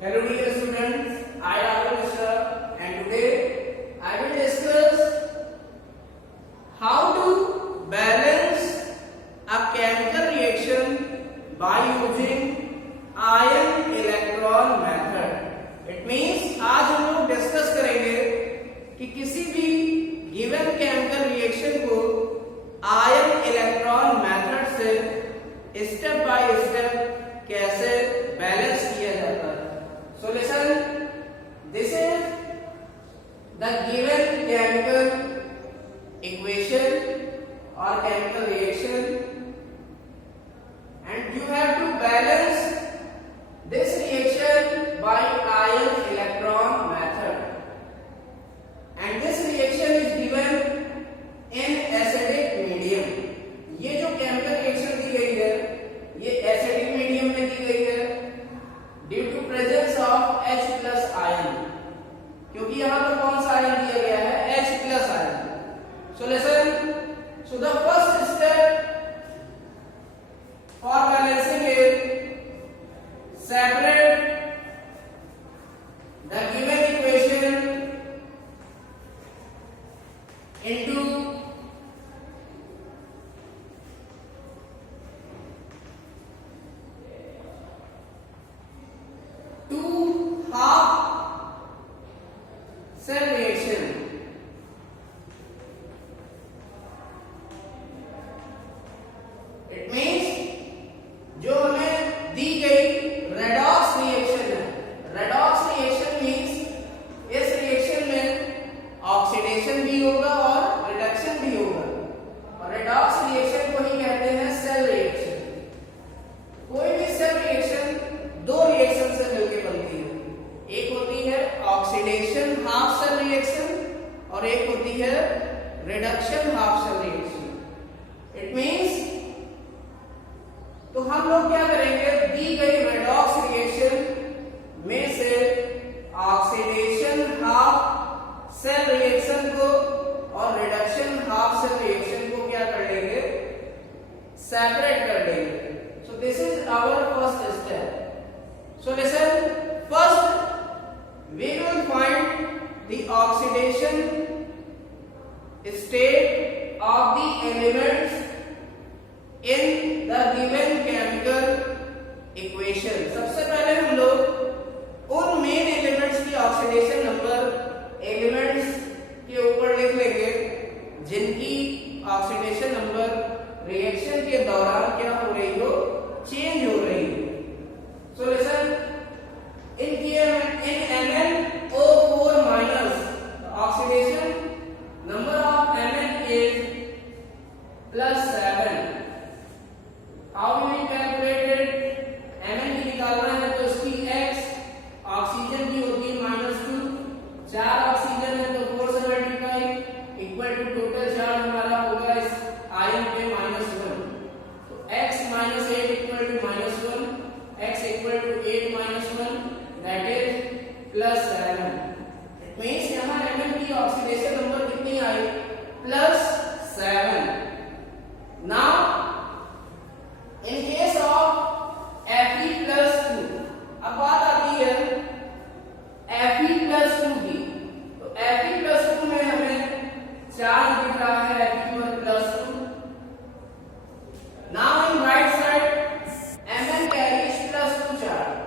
Hello dear students, I am Mr. and today I will discuss how to balance a chemical reaction by using ion electron method. It means आज हम लोग discuss करेंगे कि किसी भी given chemical reaction को ion electron method से step by step कैसे बैलेंस किया जाता है. So listen, this is the given chemical equation or chemical reaction and you have to balance this reaction by ion electron method and this reaction is given in acidic medium. ये जो chemical reaction दी गई है ये acidic medium में दी गई है due to presence of H plus ion, क्योंकि यहाँ पर कौन सा आयन दिया गया है H plus ion. So listen, so the first step for balancing it, separate the given equation into two half cell reaction. It means जो हमें दी गई रेडॉक्स रिएक्शन है. रेडॉक्स रिएक्शन मींस इस रिएक्शन में ऑक्सीडेशन भी होगा और रिडक्शन भी होगा और रेडॉक्स रिएक्शन को ही कहते हैं सेल रिएक्शन. कोई भी सेल रिएक्शन दो रिएक्शन से मिलकर बनती है. एक होती है ऑक्सीडेशन हाफ सेल रिएक्शन और एक होती है reduction half cell reaction. It means तो हम लोग क्या करेंगे, दी गई रेडॉक्स रिएक्शन में से ऑक्सीडेशन हाफ सेल रिएक्शन को और रिडक्शन हाफ सेल रिएक्शन को क्या कर लेंगे, सेपरेट कर लेंगे. So this is our first step. So listen, first we will find the oxidation state of the elements in the given chemical equation. सबसे पहले हम लोग उन मेन एलिमेंट्स की ऑक्सीडेशन नंबर एलिमेंट्स के ऊपर लिख लेंगे जिनकी ऑक्सीडेशन नंबर रिएक्शन के दौरान क्या हो रही हो, चेंज हो रही हो. So listen, in MnO4 minus oxidation number of Mn is +7. How we will calculate it? Mn की निकालना है तो इसकी x ऑक्सीजन की होगी -2. 4 ऑक्सीजन है तो 4 से multiply equal to total charge हमारा होगा इस आयन पे -1. तो x - 8 equal to -1, x equal to 8 - 1 that is +7. It means यहाँ Mn की ऑक्सीडेशन नंबर कितनी आई, +7. Now in case of Fe+2, अब बात आती है Fe+2 की. तो Fe+2 में हमें चार्ज दिख रहा है Fe+2. Now in right side Mn carries +2 charge.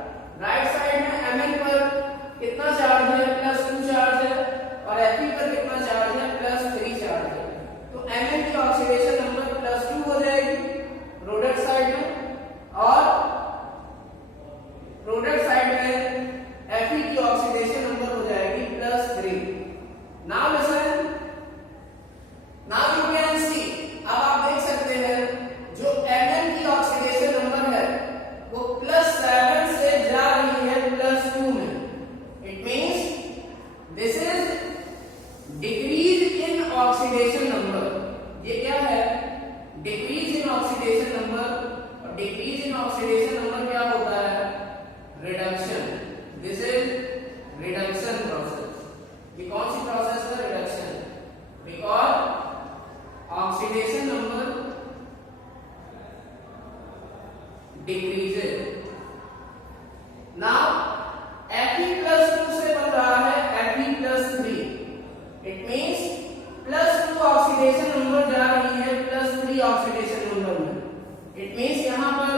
Means यहाँ पर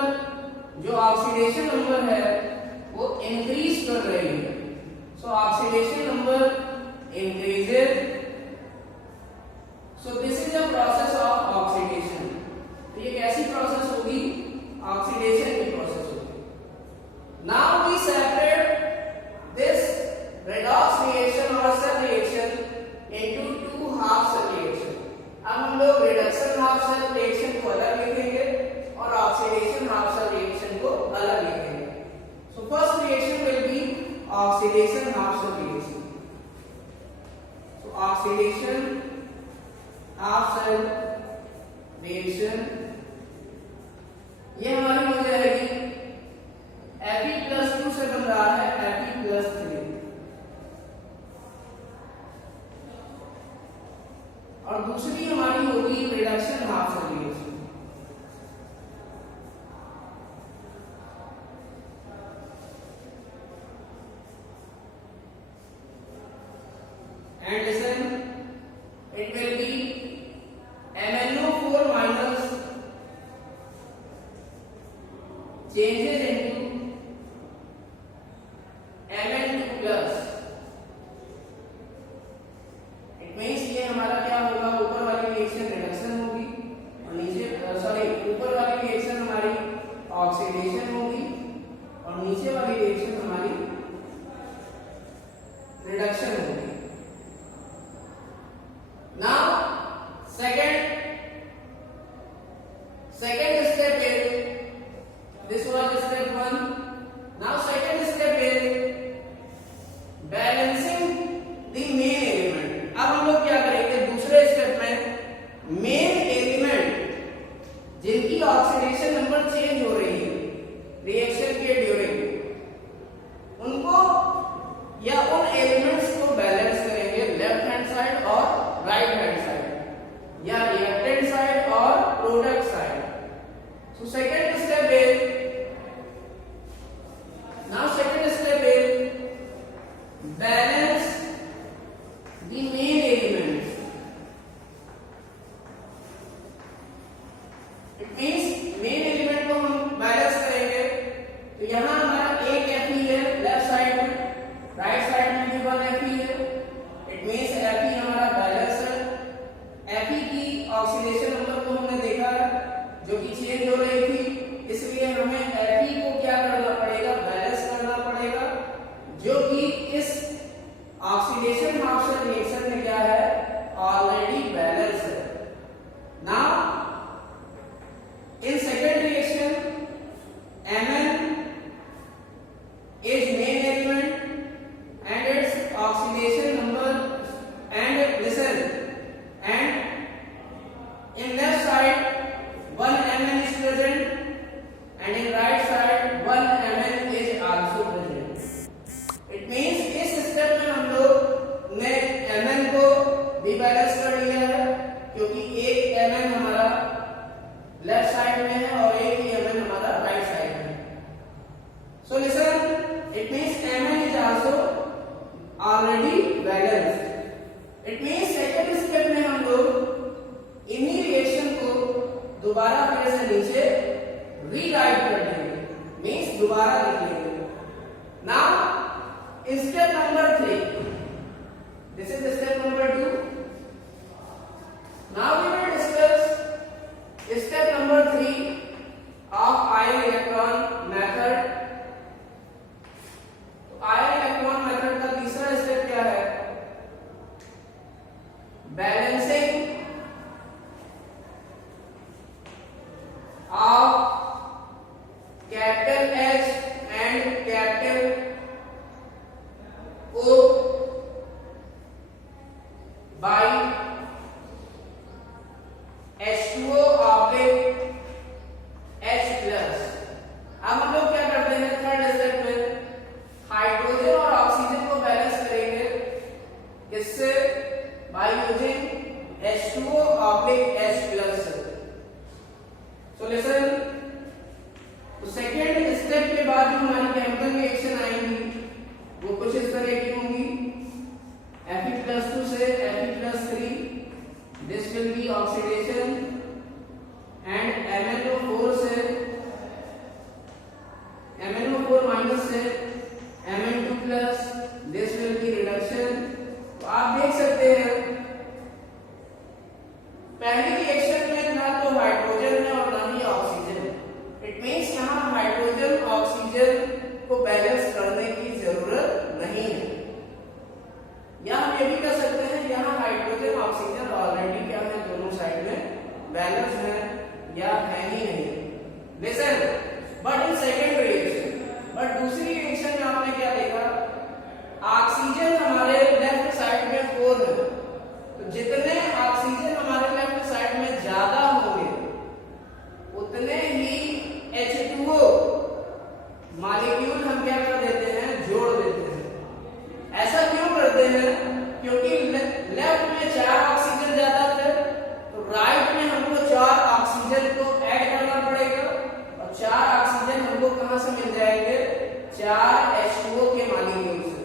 जो ऑक्सीडेशन नंबर है वो इंक्रीज कर रही है। So oxidation number increases, so this is the process of oxidation. तो ये कैसी प्रोसेस होगी? ऑक्सीडेशन की प्रोसेस होगी। Now we separate this redox reaction और cell reaction into two half cell reaction. अब हम लोग रिडक्शन हाफ सेल रिएक्शन को अलग लिखेंगे और ऑक्सीडेशन हाफ सेल रिएक्शन को अलग लिखेंगे। So first reaction will be oxidation half cell reaction. So oxidation half cell reaction ये हमारी हो जाएगी Fe+2 से बन रहा है Fe+3 और दूसरी हमारी होगी reduction half cell reaction. And listen, it will be MnO4 minus changes into Mn2 plus। It means ये हमारा क्या होगा? ऊपर वाली रिएक्शन रिडक्शन होगी और नीचे ऊपर वाली रिएक्शन हमारी ऑक्सीडेशन होगी और नीचे वाली रिएक्शन हमारी रिडक्शन होगी। Now second step is, this was step 1. Now second step is balancing the main element। अब हम लोग क्या करेंगे? दूसरे स्टेप में मेन एलिमेंट जिनकी ऑक्सीडेशन नंबर चेंज हो रही है रिएक्शन के ड्यूरिंग, उनको या उन एलिमेंट्स को बैलेंस करेंगे लेफ्ट हैंड साइड और राइट हैंड साइड या रिएक्टेंट साइड और product side. So second step is, now second step is balance the main elements. It means main element को हम बैलेंस करेंगे। तो यहां हमारा एक Fe है लेफ्ट साइड में, राइट साइड में भी 1 Fe है। इट मींस Fe हमारा बैलेंस है। Fe की ऑक्सीडेशन नंबर को हमने देखा जो कि चेंज हो रही थी, इसलिए हमें Fe को क्या करना पड़ेगा? बैलेंस करना पड़ेगा, जो कि इस ऑक्सीडेशन हाफ सेल रिएक्शन में क्या है? ऑलरेडी बैलेंस है। Now in second reaction Mn is main element and its oxidation number, and listen, and in left side 1 Mn is present and in right side 1 Mn is also present। It means इस step में हम लोग ने Mn को भी balance कर लिया है, क्योंकि एक Mn हमारा लेफ्ट साइड में है और एक ही Mn हमारा राइट साइड में है। So listen, it means Mn is also already balanced। It means second step में हम लोग इन्हीं रिएक्शन को दोबारा फिर से नीचे रीराइट कर देंगे, मींस दोबारा लिख लेंगे। Now step number 3, this is step number 2। Now we will discuss step number 3 of ion electron method. Ion electron method का तीसरा स्टेप क्या है? Balancing of capital H and capital O by H2O oblique H+। अब हम लोग क्या करते हैं? थर्ड स्टेप में हाइड्रोजन और ऑक्सीजन को बैलेंस करेंगे, इससे by using H2O oblique H+। So listen, तो सेकेंड स्टेप के बाद जो हमारी केमिकल रिएक्शन आएंगी वो कुछ इस तरह की होंगी। Fe+2 से Fe+3, this will be oxidation, and MnO4 से माइनस से Mn2 plus, this will be reduction. तो आप देख सकते हैं पहली रिएक्शन में ना तो हाइड्रोजन है और ना ही ऑक्सीजन। इट मींस यहाँ हाइड्रोजन ऑक्सीजन को बैलेंस करने की जरूरत नहीं है। या हम ये भी कर सकते हैं यहाँ हाइड्रोजन ऑक्सीजन ऑलरेडी क्या है, दोनों साइड में बैलेंस है या है ही नहीं। Listen, but in second reaction, but दूसरी रिएक्शन में आपने क्या देखा, ऑक्सीजन हमारे लेफ्ट साइड में 4 है, तो जितने ऑक्सीजन हमारे लेफ्ट साइड में ज्यादा होंगे उतने ही H2O मॉलिक्यूल हम क्या कर देते हैं, जोड़ देते हैं। ऐसा क्यों करते हैं, क्योंकि लेफ्ट में 4 ऑक्सीजन ज्यादा थे, तो राइट में हमको 4 ऑक्सीजन को ऐड करना पड़ेगा, और 4 ऑक्सीजन हमको कहां से मिल जाएंगे, 4 H2O के मॉलिक्यूल से।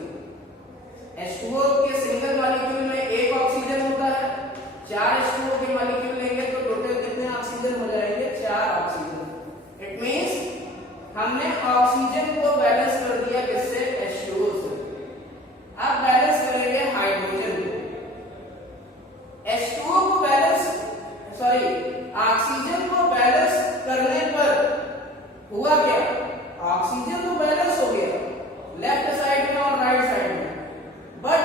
H2O के सिंगल मॉलिक्यूल में 1 ऑक्सीजन होता है, 4 H2O के मॉलिक्यूल लेंगे तो टोटल कितने ऑक्सीजन हो जाएंगे, 4 ऑक्सीजन। इट मींस हमने ऑक्सीजन को बैलेंस कर दिया किससे, H2O से। अब बैलेंस करेंगे हाइड्रोजन को। H2O को बैलेंस, सॉरी ऑक्सीजन को बैलेंस करने पर हुआ क्या, ऑक्सीजन तो बैलेंस हो गया लेफ्ट साइड में और राइट साइड में, बट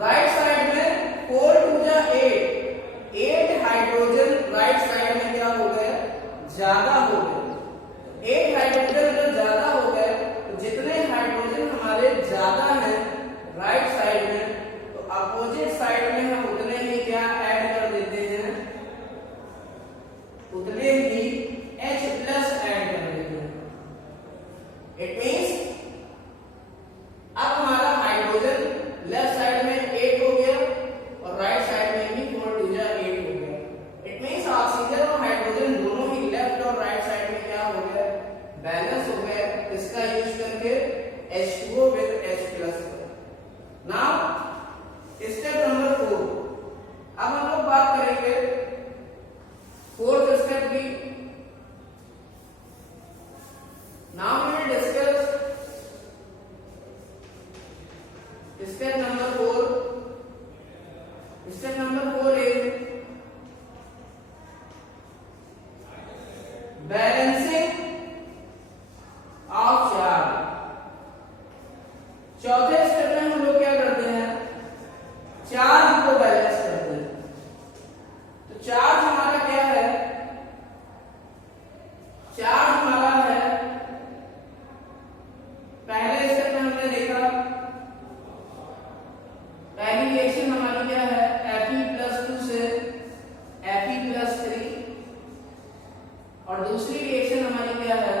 राइट साइड में 4 2 जा 8 हाइड्रोजन राइट साइड में क्या हो गए, ज्यादा हो गए। 8 हाइड्रोजन जब ज्यादा हो गए तो जितने हाइड्रोजन हमारे ज्यादा हैं राइट साइड में, तो अपोजिट साइड में हम उतने ही क्या ऐड कर देते हैं, उतने ही H प्लस ऐड कर देते हैं। इट मींस अब हमारा हाइड्रोजन लेफ्ट साइड में 8 हो गया और राइट साइड में भी 4 2 जा 8 हो गया। इट मींस ऑक्सीजन और हाइड्रोजन दोनों ही लेफ्ट और राइट साइड में क्या हो गया, बैलेंस हो गया। इसका यूज करके H2O with H plus. Now step number 4, अब हम लोग बात करेंगे 4th स्टेप की। Now we will discuss step number 4। Step number 4 is balancing of charge. चौथे स्टेप में हम लोग क्या करते हैं, चार्ज को बैलेंस करते हैं। तो चार्ज हमारा क्या है, चार्ज हमारा है, पहले स्टेप में हमने देखा पहली रिएक्शन हमारी क्या है, Fe+2 से Fe+3, और दूसरी रिएक्शन हमारी क्या है,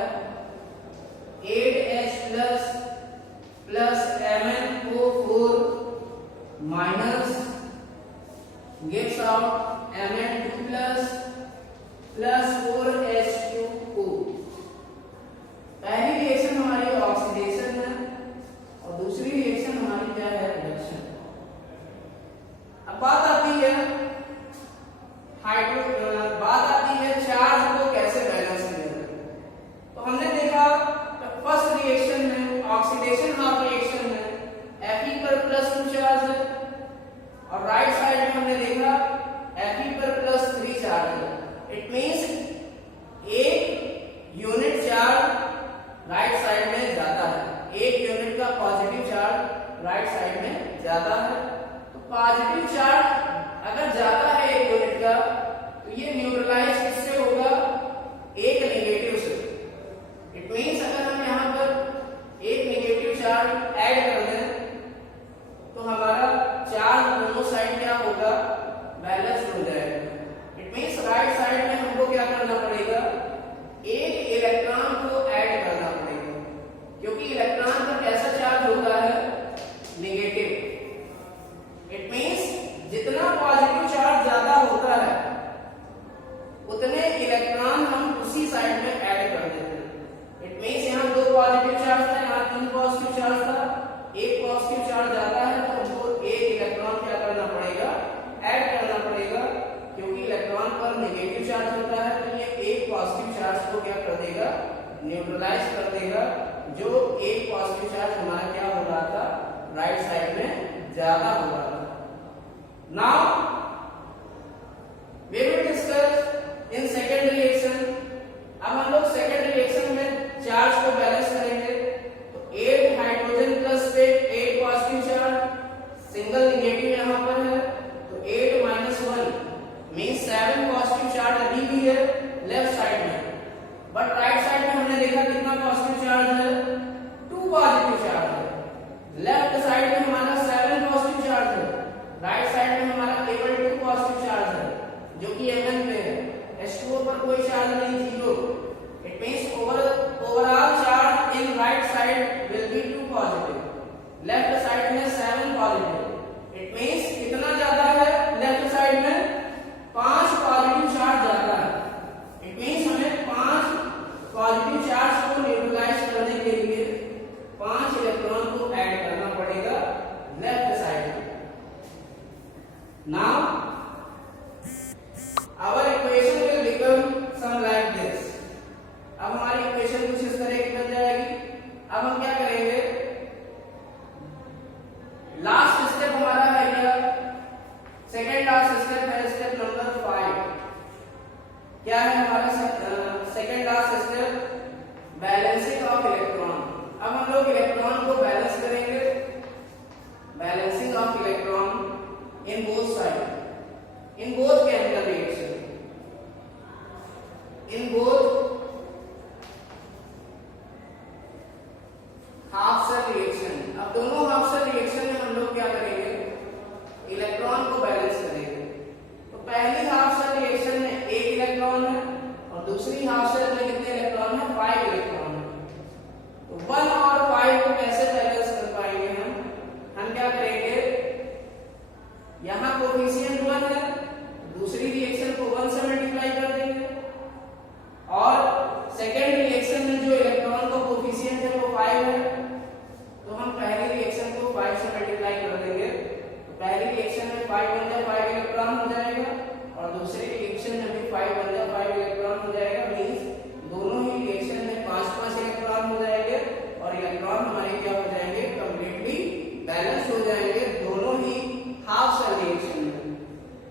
8H plus MnO4 minus gives out Mn2 plus 4H2O। पहली रिएक्शन हमारी ऑक्सीडेशन है और दूसरी रिएक्शन हमारी क्या है, रिडक्शन। अब बात आती है बात आती है चार्ज को कैसे बैलेंस करें। तो हमने देखा फर्स्ट रिएक्शन में, ऑक्सीडेशन हाफ रिएक्शन में Fe पर +2 चार्ज है, और राइट साइड में हमने देखा Fe पर +3 चार्ज है। इट मींस एक यूनिट चार्ज राइट साइड में ज्यादा है, एक यूनिट का पॉजिटिव चार्ज राइट साइड में ज्यादा है। तो पॉजिटिव चार्ज अगर ज्यादा है एक यूनिट का, तो ये न्यूट्रलाइज किससे होगा, एक नेगेटिव से। इट मींस अगर हम यहाँ पर एक नेगेटिव चार्ज ऐड कर दें तो हमारा चार्ज दोनों साइड क्या होगा, बैलेंस हो जाएगा। इट मींस राइट साइड में हमको क्या करना पड़ेगा, एक इलेक्ट्रॉन को ऐड करना पड़ेगा, क्योंकि इलेक्ट्रॉन का कैसा चार्ज होता है, नेगेटिव। इट मींस जितना पॉजिटिव चार्ज ज्यादा होता है उतने इलेक्ट्रॉन हम उसी साइड में ऐड कर देते हैं। इट मींस यहाँ 2 पॉजिटिव चार्ज था, यहाँ 3 पॉजिटिव चार्ज था, एक पॉजिटिव चार्ज ज्यादा है तो हमको एक इलेक्ट्रॉन क्या करना पड़ेगा, ऐड करना पड़ेगा, क्योंकि इलेक्ट्रॉन पर नेगेटिव चार्ज होता है तो ये एक पॉजिटिव चार्ज को क्या कर देगा, न्यूट्रलाइज कर देगा, जो एक पॉजिटिव चार्ज हमारा क्या हो रहा था, राइट साइड में ज्यादा हो रहा था। Now we will discuss in second reaction. अब हम लोग सेकंड रिएक्शन में चार्ज को बैलेंस करेंगे। तो 8 हाइड्रोजन प्लस पे 8 पॉजिटिव चार्ज, सिंगल नेगेटिव यहां पर है, तो 8 माइनस 1 मींस 7 पॉजिटिव चार्ज अभी भी है लेफ्ट साइड में, बट राइट साइड में हमने देखा कितना पॉजिटिव चार्ज है, 2 पॉजिटिव चार्ज है। लेफ्ट साइड में हमारा 7 पॉजिटिव चार्ज है, राइट साइड में हमारा केवल 2 पॉजिटिव चार्ज है, जो कि Mn पे है। H2O पर कोई चार्ज नहीं, 0। It means overall charge in right side will be 2 positive, left side में 7 पॉजिटिव। इट मींस कितना ज्यादा है लेफ्ट साइड में, 5 पॉजिटिव चार्ज ज्यादा है। इट मींस हमें 5 पॉजिटिव चार्ज को न्यूट्रलाइज करने के लिए 5 इलेक्ट्रॉन को ऐड करना पड़ेगा लेफ्ट साइड में। Now our equation will become some like this। अब हमारी इक्वेशन कुछ इस तरह की बन जाएगी। अब हम क्या करेंगे, लास्ट स्टेप हमारा है क्या, सेकेंड लास्ट स्टेप है स्टेप नंबर 5। क्या है हमारा second last step, balancing of electron. अब हम लोग इलेक्ट्रॉन को बैलेंस करेंगे, balancing of electron in both side, in both chemical reaction, in both half cell reaction। अब दोनों हाफ सेल रिएक्शन में हम लोग क्या करेंगे, इलेक्ट्रॉन को बैलेंस करेंगे। तो पहली हाफ सेल रिएक्शन में 1 इलेक्ट्रॉन है और दूसरी हाफ सेल में कितने इलेक्ट्रॉन है, 5 इलेक्ट्रॉन है। तो 1 और 5 को कैसे बैलेंस कर पाएंगे हम क्या करेंगे, यहां कोफिशिएंट 1 है, दूसरी रिएक्शन को 1 से मल्टीप्लाई कर देंगे, और सेकेंड रिएक्शन में जो इलेक्ट्रॉन का कोफिशिएंट है वो 5 है, तो हम पहली रिएक्शन को 5 से मल्टीप्लाई कर देंगे। तो पहली रिएक्शन में 5 बन जाए 5 इलेक्ट्रॉन हो जाएगा, और दूसरी रिएक्शन में भी 5 बन जाए 5 इलेक्ट्रॉन हो जाएगा। मींस दोनों ही रिएक्शन में 5-5 इलेक्ट्रॉन हो जाएंगे, और इलेक्ट्रॉन हमारे क्या हो जाएंगे, कंप्लीटली बैलेंस हो जाएंगे दोनों ही हाफ सेल रिएक्शन में।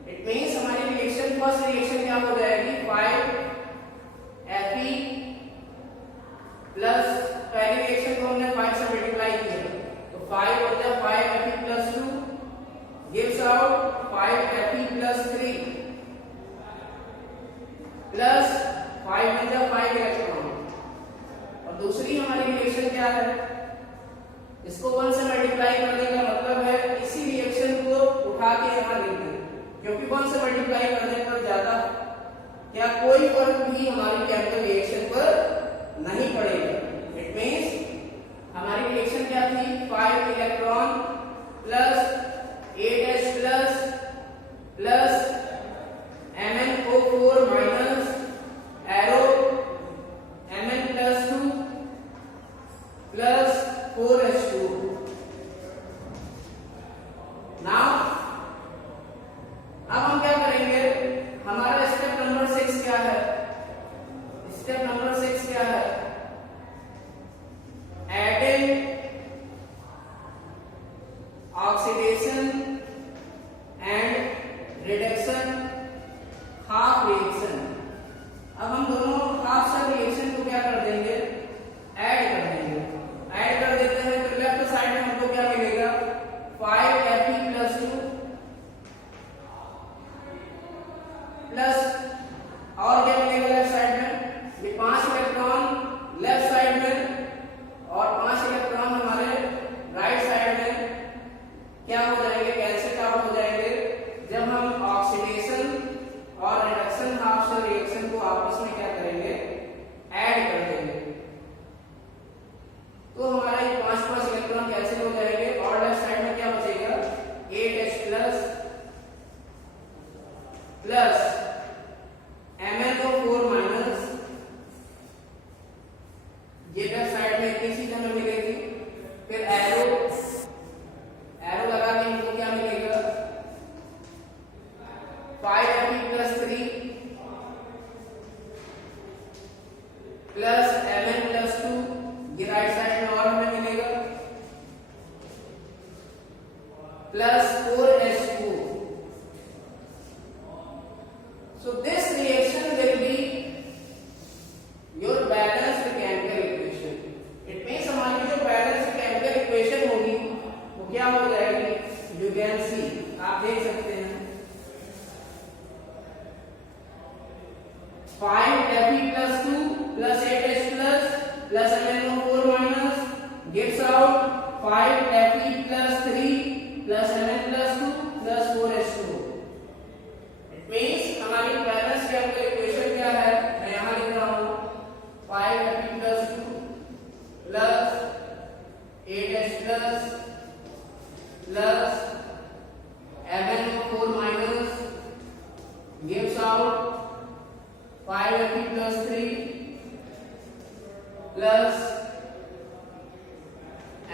इट मींस हमारी रिएक्शन फर्स्ट रिएक्शन क्या हो जाएगी, 5 Fe प्लस पहली रिएक्शन को हमने 5 से मल्टीप्लाई किया, तो 5 हो जाए 5 Fe plus 2 gives out 5 Fe plus 3 plus 5 बन जाए 5 इलेक्ट्रॉन। और दूसरी हमारी रिएक्शन क्या है, इसको 1 से मल्टीप्लाई करने का मतलब है इसी रिएक्शन को उठा के यहां लिख दें, क्योंकि 1 से मल्टीप्लाई करने पर ज्यादा क्या कोई फर्क भी हमारी केमिकल रिएक्शन पर नहीं पड़ेगा। इट मींस हमारी रिएक्शन क्या थी, 5 electron plus 8H plus plus MnO4 minus arrow Mn plus 2 plus 4H2। Now अब हम क्या करेंगे, हमारा स्टेप नंबर 6 क्या है, स्टेप नंबर 6 क्या है, gives out 5 Fe plus 3 plus Mn plus 2 plus 4s2. It means हमारी बैलेंस के अंदर इक्वेशन क्या है, मैं यहाँ लिख रहा हूँ 5 Fe plus 2 plus 8s plus Mn4 minus gives out 5 Fe plus 3 plus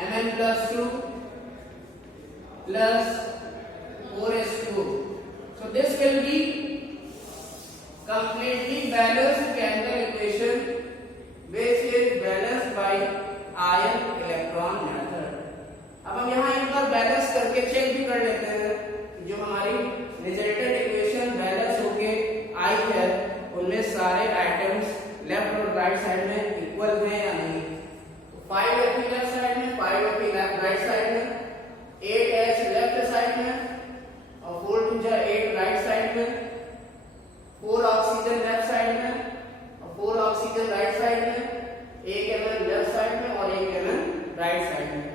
Mn plus 2 plus 4s2. So this will be completely balanced chemical equation which is balanced by ion electron method. अब हम यहाँ एक बार balance करके check भी कर लेते हैं कि जो हमारी रिजल्टेंट इक्वेशन बैलेंस होके आई है उनमें सारे आइटम्स लेफ्ट और राइट साइड में इक्वल हैं या नहीं। 5 Fe लेफ्ट साइड में, 5 Fe राइट साइड में, 8H लेफ्ट साइड में और 4 2 जा 8 राइट साइड में, 4 ऑक्सीजन लेफ्ट साइड में और 4 ऑक्सीजन राइट साइड में, 1 Mn लेफ्ट साइड में और 1 Mn राइट साइड में।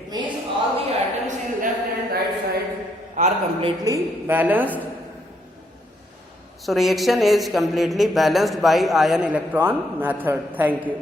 It means all the atoms in left and right side are completely balanced. So reaction is completely balanced by ion electron method. Thank you.